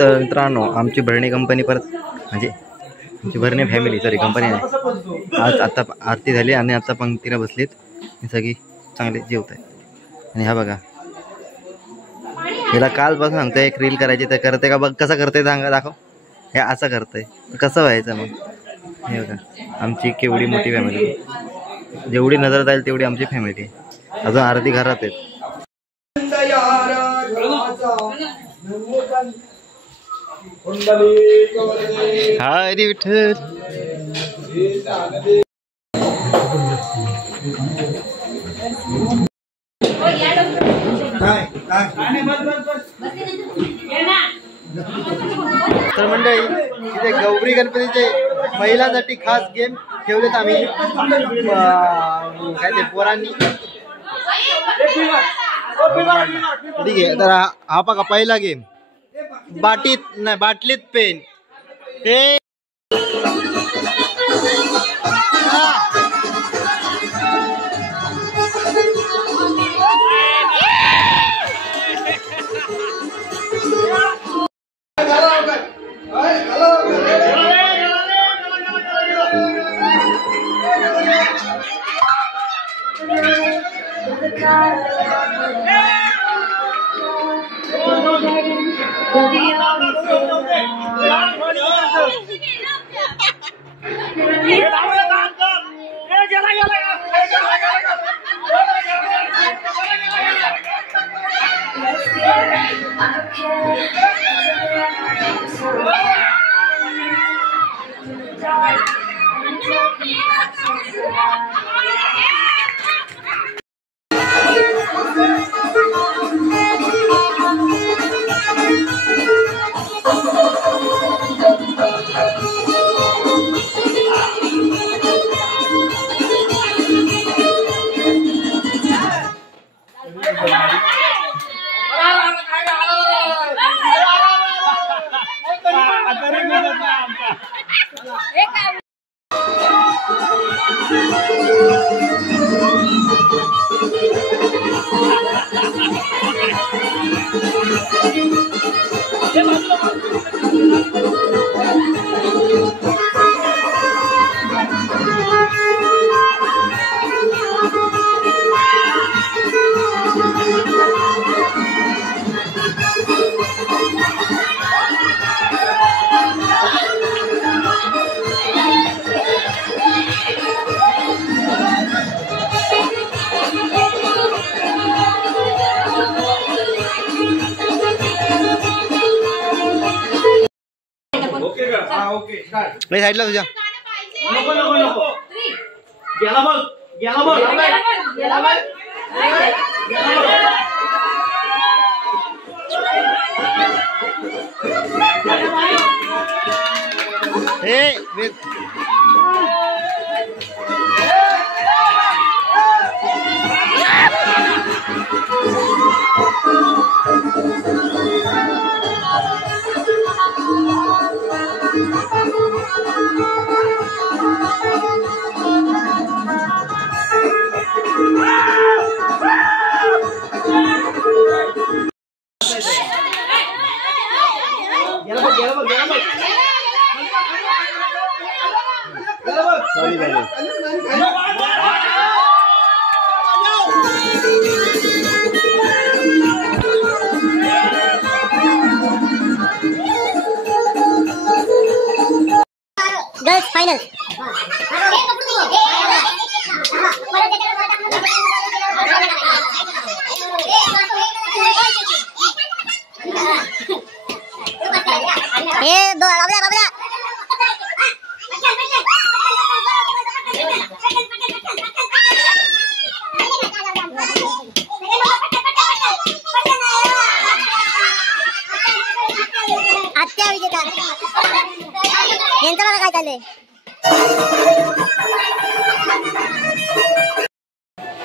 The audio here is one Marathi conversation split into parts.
तर मित्रांनो आमची भरणी कंपनी परत म्हणजे आमची भरणी फॅमिली सॉरी कंपनी आहे आज आता आरती झाली आणि आता पंक्तीला बसलीत सगळी चांगले जेवत आहेत. आणि हा बघा हिला कालपासून सांगतोय एक रील करायची तर करते का बघ कसं करते सांगा दाखव. हे असं करतंय कसं व्हायचं मग. हे बघा आमची केवढी मोठी फॅमिली जेवढी नजर जाईल तेवढी आमची फॅमिली आहे. अजून आरती घरात आहेत. हरी विठ्ठल तर मंडळी इथे गौरी गणपतीचे महिलांसाठी खास गेम ठेवलेत आम्ही काय ते पोरांनी. ठीक आहे तर हा बघा पहिला गेम बाटलीत पेन हे नाही साईडला तुझ्या गर्ल्स फाइनल ये दो बाबला आत्या विजेता यांचं बघा काय चाललंय.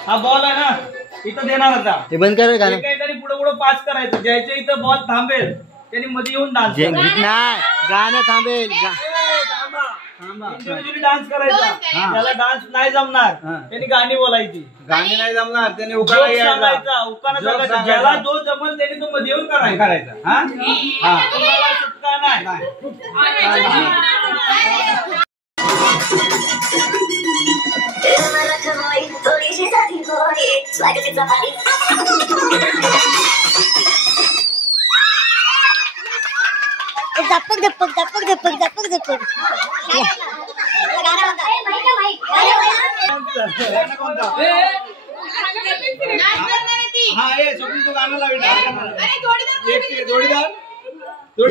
हा बॉल आहे ना इथं देणार होता ते बंद कर गाणं काहीतरी पुढे पुढे पास करायचं ज्याच्या इथं बॉल थांबेल त्यांनी मध्ये येऊन डान्स नाही गाणं थांबेल इंडिव्हिज्युअली डान्स करायचा. त्याला डान्स नाही जमणार त्यांनी गाणी बोलायची. गाणी नाही जमणार त्याने जोक सांगायचा, उखाणा सांगायचा. ज्याला जो जमल त्याने तो मध्ये येऊन करायचा. तुम्हाला सुटका नाही. झपक झपक झपक झपक झपक झपक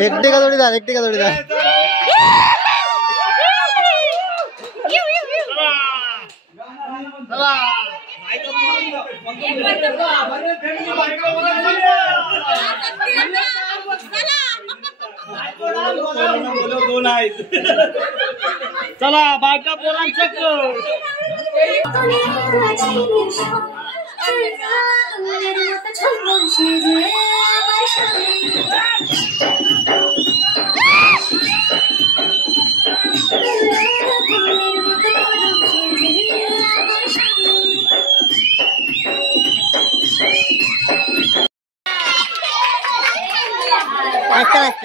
एकटे का जोडीदार एकटे का जोडीदार दोन आहेत. चला बायका बोला चेक. मस्त मस्त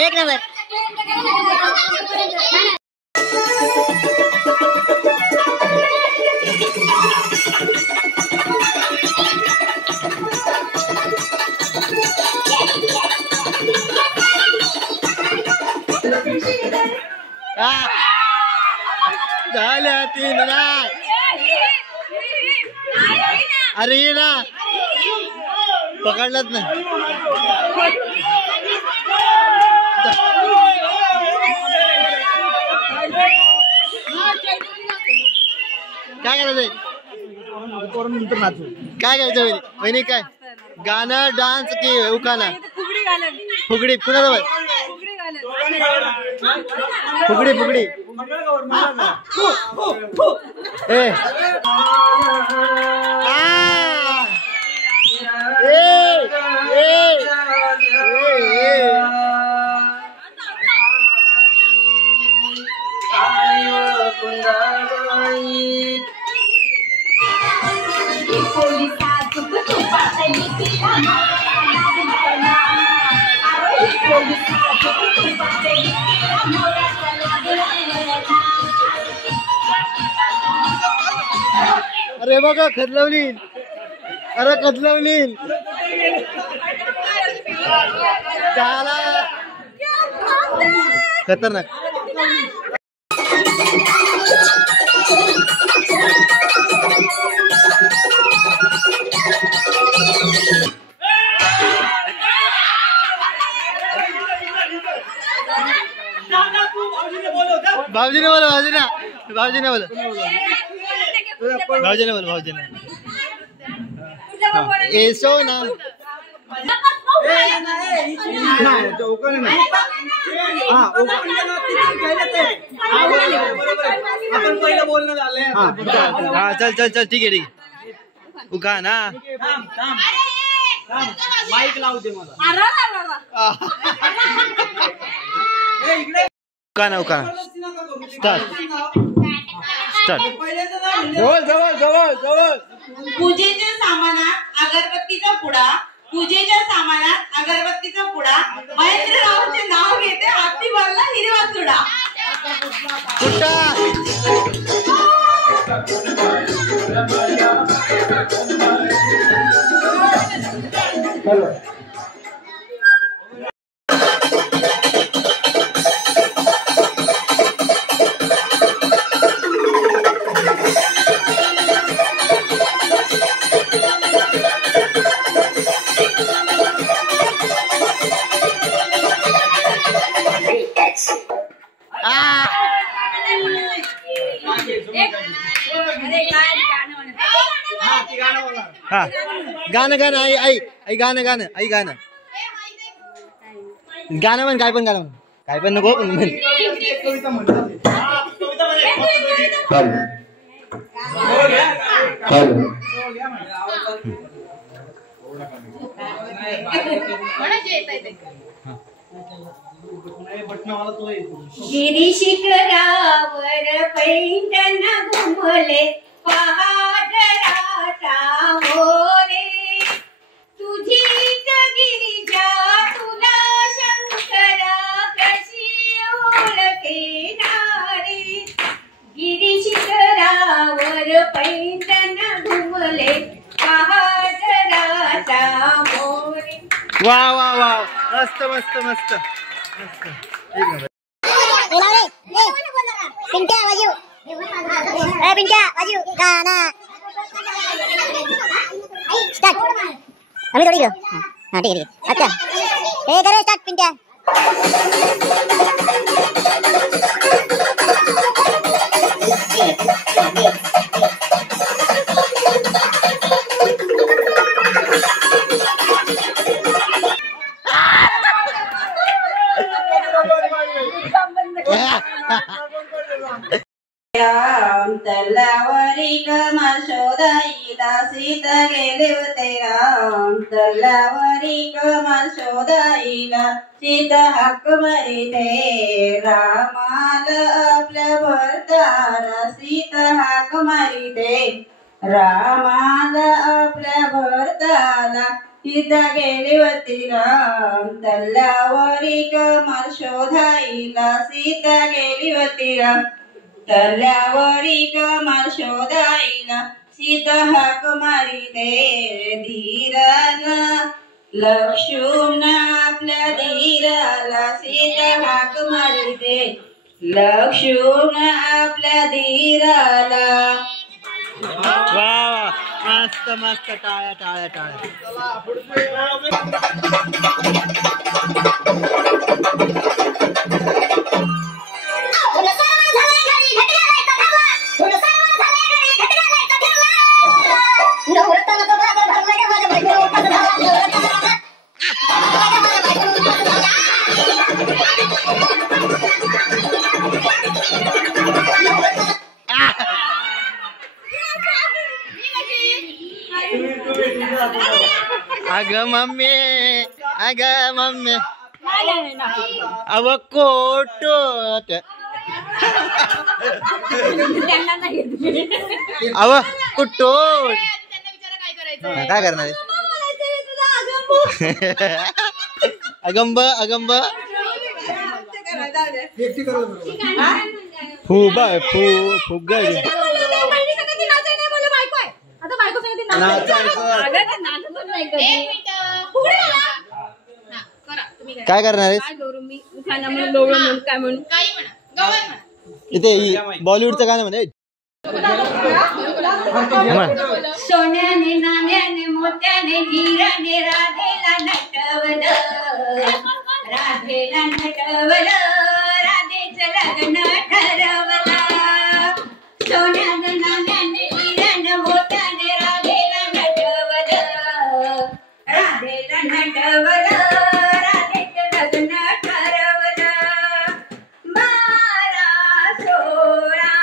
एक नंबर. झाल्या 3 नाही. अरे ये ना पकडलंच नाही. काय करायचंय काय करायचं वहिनी काय गाणं डान्स की उखाणा फुगडी कुणासोबत फुगडी फुगडी ए अरे बघा खदलवली अरे खदलवली त्याला खतरनाक. भाऊजीने बोला भाऊजीने बोला येसो ना आपण पहिलं बोलणं झालंय. हा चल ठीक आहे उखा ना माईक लावते मला. उखाणा स्टार्ट जवळ पूजेच्या सामानात अगरबत्तीचा पुडा महेंद्ररावांचे नाव घेते हाती भरला हिरवा चुडा. हा गाणं आई गाणं म्हण काय पण नको गिरी शिखरावर पैठण घुमले पहाडराचा मोरे तुझीच गिरिजा तुला शंकरा कशी ओळखेनारे गिरी शिखरावर पैठण घुमले पहाडराचा मोरे वा वा वा मस्त मस्त मस्त मस्त एक नंबर पिंट्या बाजू पिंट्या बाजू गाना स्टार्ट आम्ही थोडी घेऊ हा ठीक आहे अच्छा हे करो स्टार्ट पिंट्या तल्लावरी कमल शोधाईला सीता गेले होते राम तल्लावरी कमल शोधाईला सीता हक्क मरीते रामाला आपल्या भरताला सीता हाक मारीते रामाला आपल्या भरताला सीता गेली होती राम तल्लावरी कमल शोधाईला सीता गेली होती राम तल्ल्यावरी कमल शोधाईला सीता हाक मारीते धीराला लक्ष्मण आपल्या धीराला सीता हाक मारीते लक्ष्मण आपल्या धीराला वा मस्त मस्त टाळ्या टाळ्या टाळ्या अगं मम्मी अव कोट अव कुठो काय करणार अगंब अगंब फुगा फुगा काय करणार आहेस इथे बॉलिवूडचं गाणं म्हणे सोन्याने नाण्याने मोत्याने हिराने राधेला नटवलं राधेचं लग्न ठरवलं सोन्याने नाण्याने हिराने मोत्याने राधेला नटवलं राधेचं लग्न ठरवलं बारा सोळा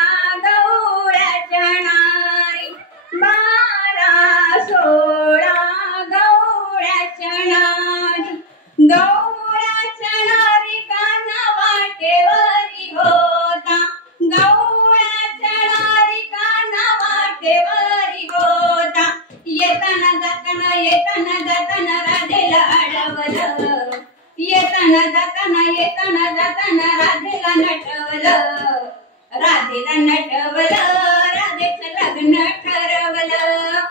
गौऱ्याच्या नारी बारा सोळा गौऱ्याच्या नारी गौऱ्याच्या नारी काना वाटेवरी होता गौऱ्याच्या नारी काना वाटेवरी होता येताना जाताना राधेला अडवलं येताना जाताना राधेला नटवलं राधेचं लग्न ठरवलं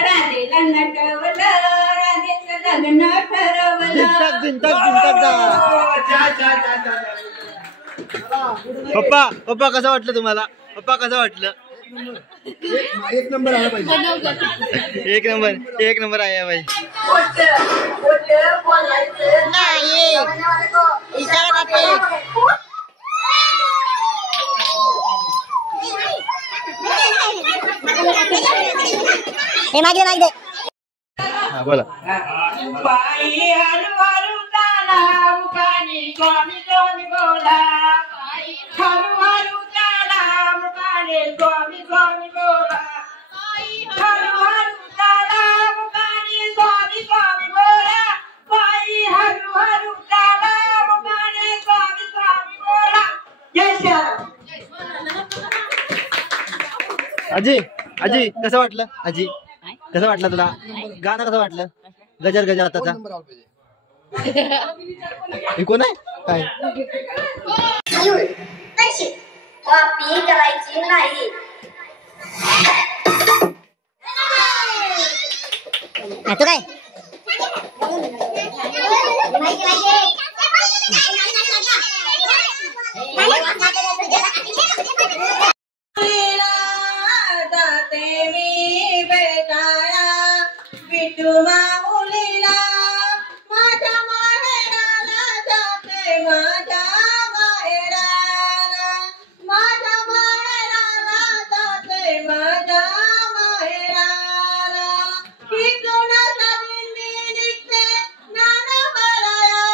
राधेला नटवलं राधेचं लग्न ठरवलं पप्पा कसं वाटलं तुम्हाला पप्पा कसं वाटलं एक नंबर आला पाहिजे एक नंबर आया भाई मागे बोला पायी हळूहळू चाला मुखाने स्वामी स्वामी बोला हळूहळू चाला मुखाने स्वामी स्वामी बोला हळूहळू चाला मुखाने स्वामी स्वामी बोला पायी हळूहळू चाला मुखाने अजी अजी कसं वाटलं अजी कसं वाटलं तुला गाणं कसं वाटलं गजर गजर आताचा हे कोण आहे काय कॉपी करायची नाही तू काय जाते मी बेटाळा विठू माऊलीला माझ्या माहेराला जाते माझ्या माहेराला माझ्या माहेराला जाते माझ्या माहेराला इथून दिंडी निघते ज्ञानोबारायाची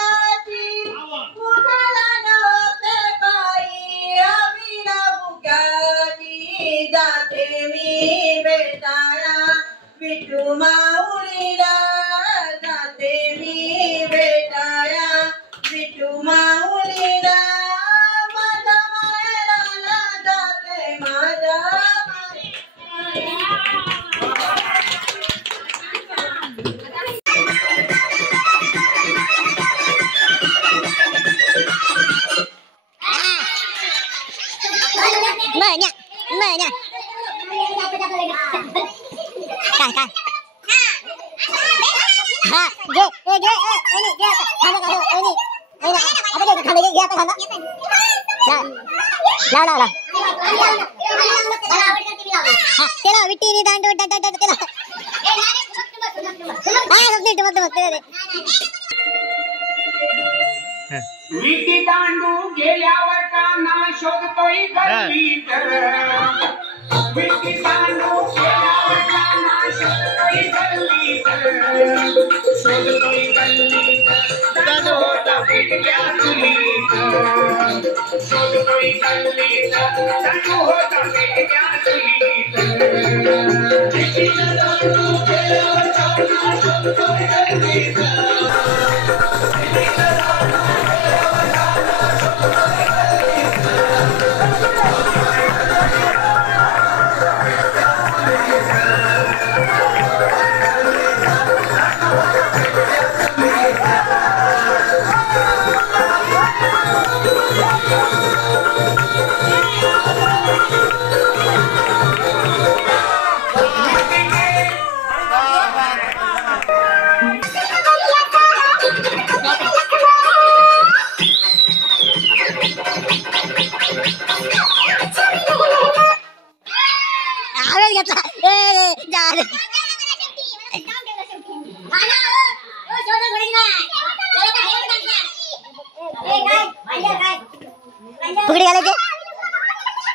कुणाला नव्हते बाई आम्हीला बुक्याची जाते मी बेटाळा विठू माऊलीला जाते मी बेटाळा विठू माऊलीला माझ्या माहेराला जाते माझ्या Banyak, banyak. Kak. Ha, ini, kamu ini. Apa dia kamu dia apa kamu? Lah. Ha, तेरा विट्टी नी दांडो तेरा. मत. विटी दांडू गेल्यावर काना शोधतोय गल्लीत विटी दांडू गेल्यावर काना शोधतोय गल्लीत दांडू होता पेटल्या चुलीत शोधतोय गल्लीत दांडू होता पेटल्या चुलीत विटीला दांडू गेल्यावर काना शोधतोय गल्लीत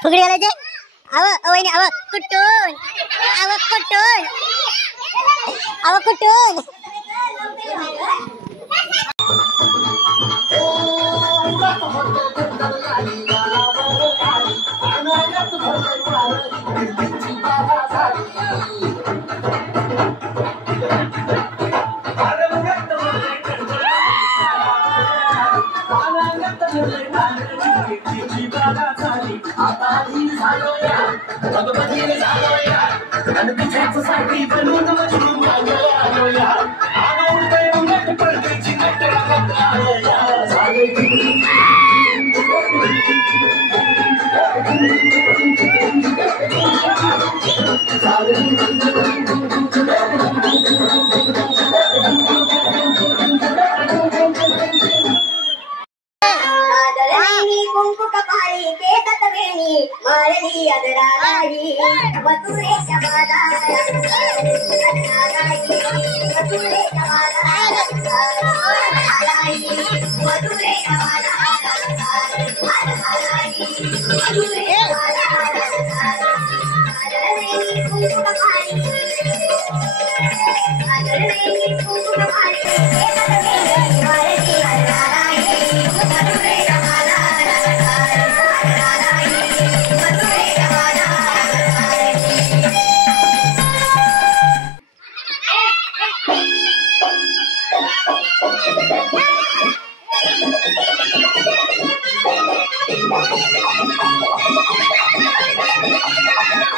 फुगडी घालायचे आव कुठून कुंकू कपाळी केसात वेणी मारली अदराई मथुरेच्या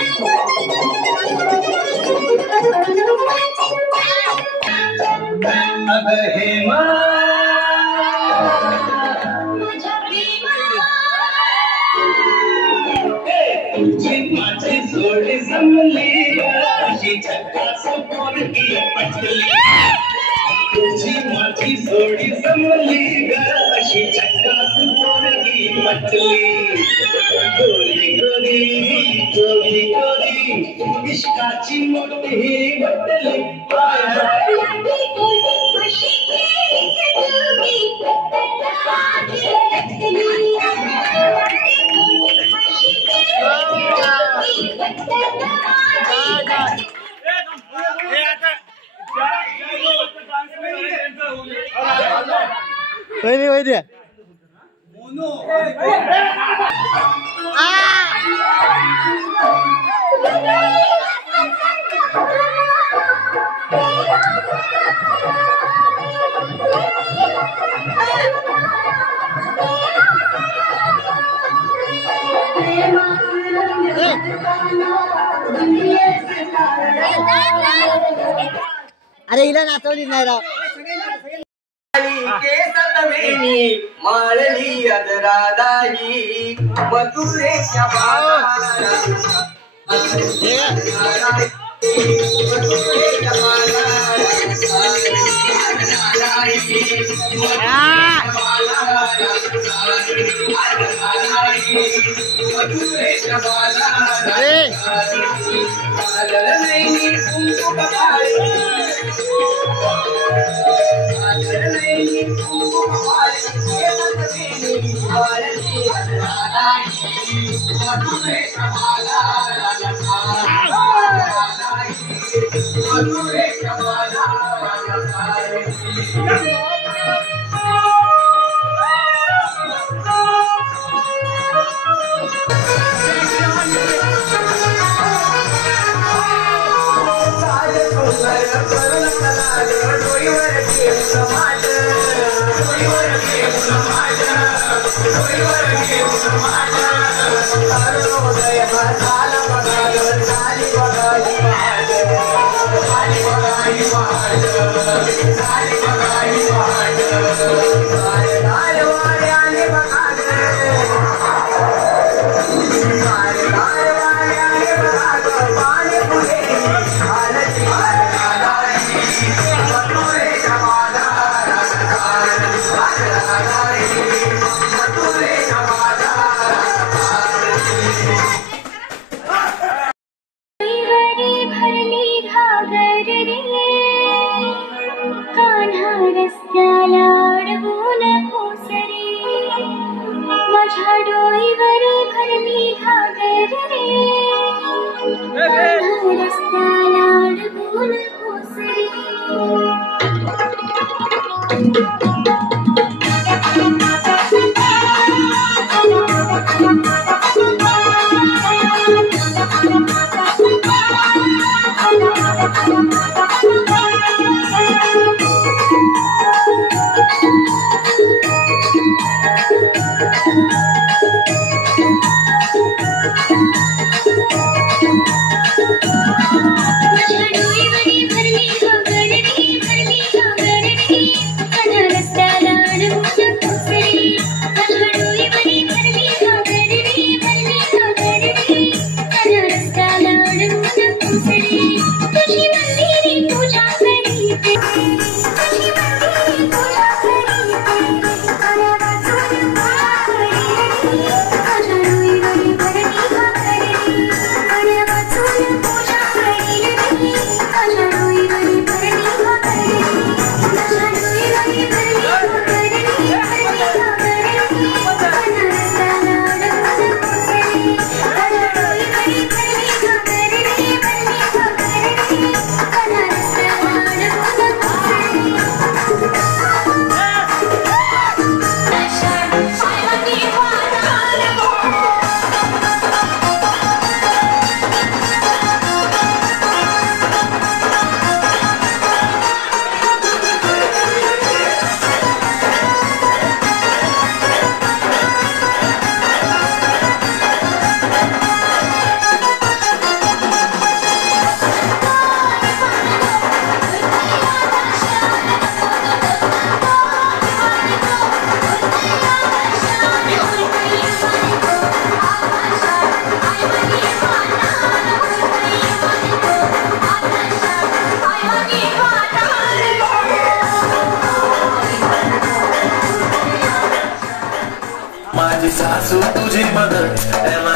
Thank you. माझी जोडी जमली अशी झकास पोरगी पटली तुझी माझी जोडी जमली अशी झकास पोरगी पटली गोरी गोरी गोरी गोरी इश्काची मोठी बटली वैद्य अरे हिला नाचवली नाही राव. माळली अदरादाई मधुरेच्या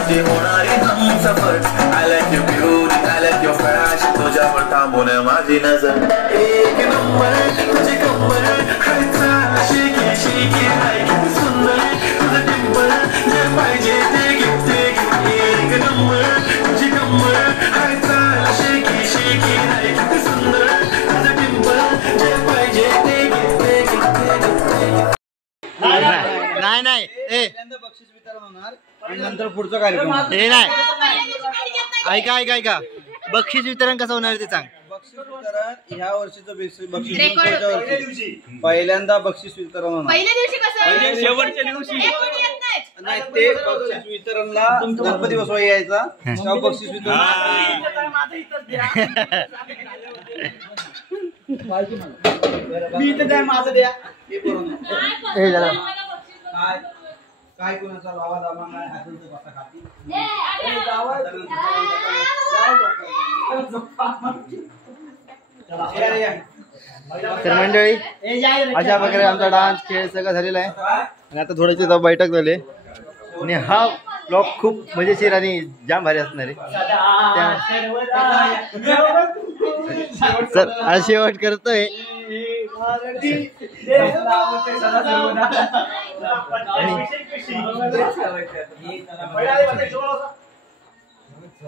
माझी होणारी Humsafar I like your beauty I like your fashion तुझ्यावर थांबून माझी नजर एक नंबर तुझी कंबर खायचा शेकी शेकी हाय किती सुंदर तुझं टिंबर जे पाहिजे ते घेते एक नंबर तुझी कंबर खायचा शेकी शेकी हाय किती सुंदर तुझं टिंबर जे पाहिजे ते घेते नाही नाही पहिल्यांदा बक्षीस वितरण होणार आणि नंतर पुढचा कार्यक्रम हे नाही ऐका बक्षीस वितरण कसं होणार ते सांग. बक्षीस वितरण ह्या वर्षीचं बक्षीस पुढच्या वर्षी पहिल्यांदा बक्षीस वितरण होणार. पहिल्या दिवशी कसं शेवटच्या दिवशी एक कोणी येत नाही. नाही ते बक्षीस वितरणला गणपती बसवा यायचा तेव्हा बक्षीस वितरण मी इथं द्या माझं द्या हे करून हे झालं काय काय कोणाचा आवाज आम्हाला नाही हातून बसा खाती तर मंडळी अशा प्रकारे आमचा डान्स खेळ सगळं झालेला आहे आणि आता थोड्याची बैठक झाली आणि हा ब्लॉग खूप मजेशीर आणि जाम भारी असणार आहे. सर आज शेवट करतोय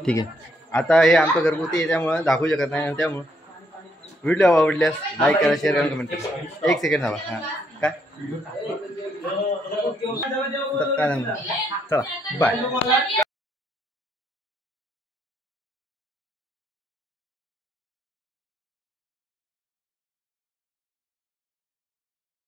ठीक आहे. आता हे आमचं घरगुती आहे त्यामुळे दाखवू शकत नाही त्यामुळे व्हिडिओ आवडल्यास लाईक करा शेअर करा कमेंट करा. एक सेकंड थांबा. हां काय काय सांगू चला बाय.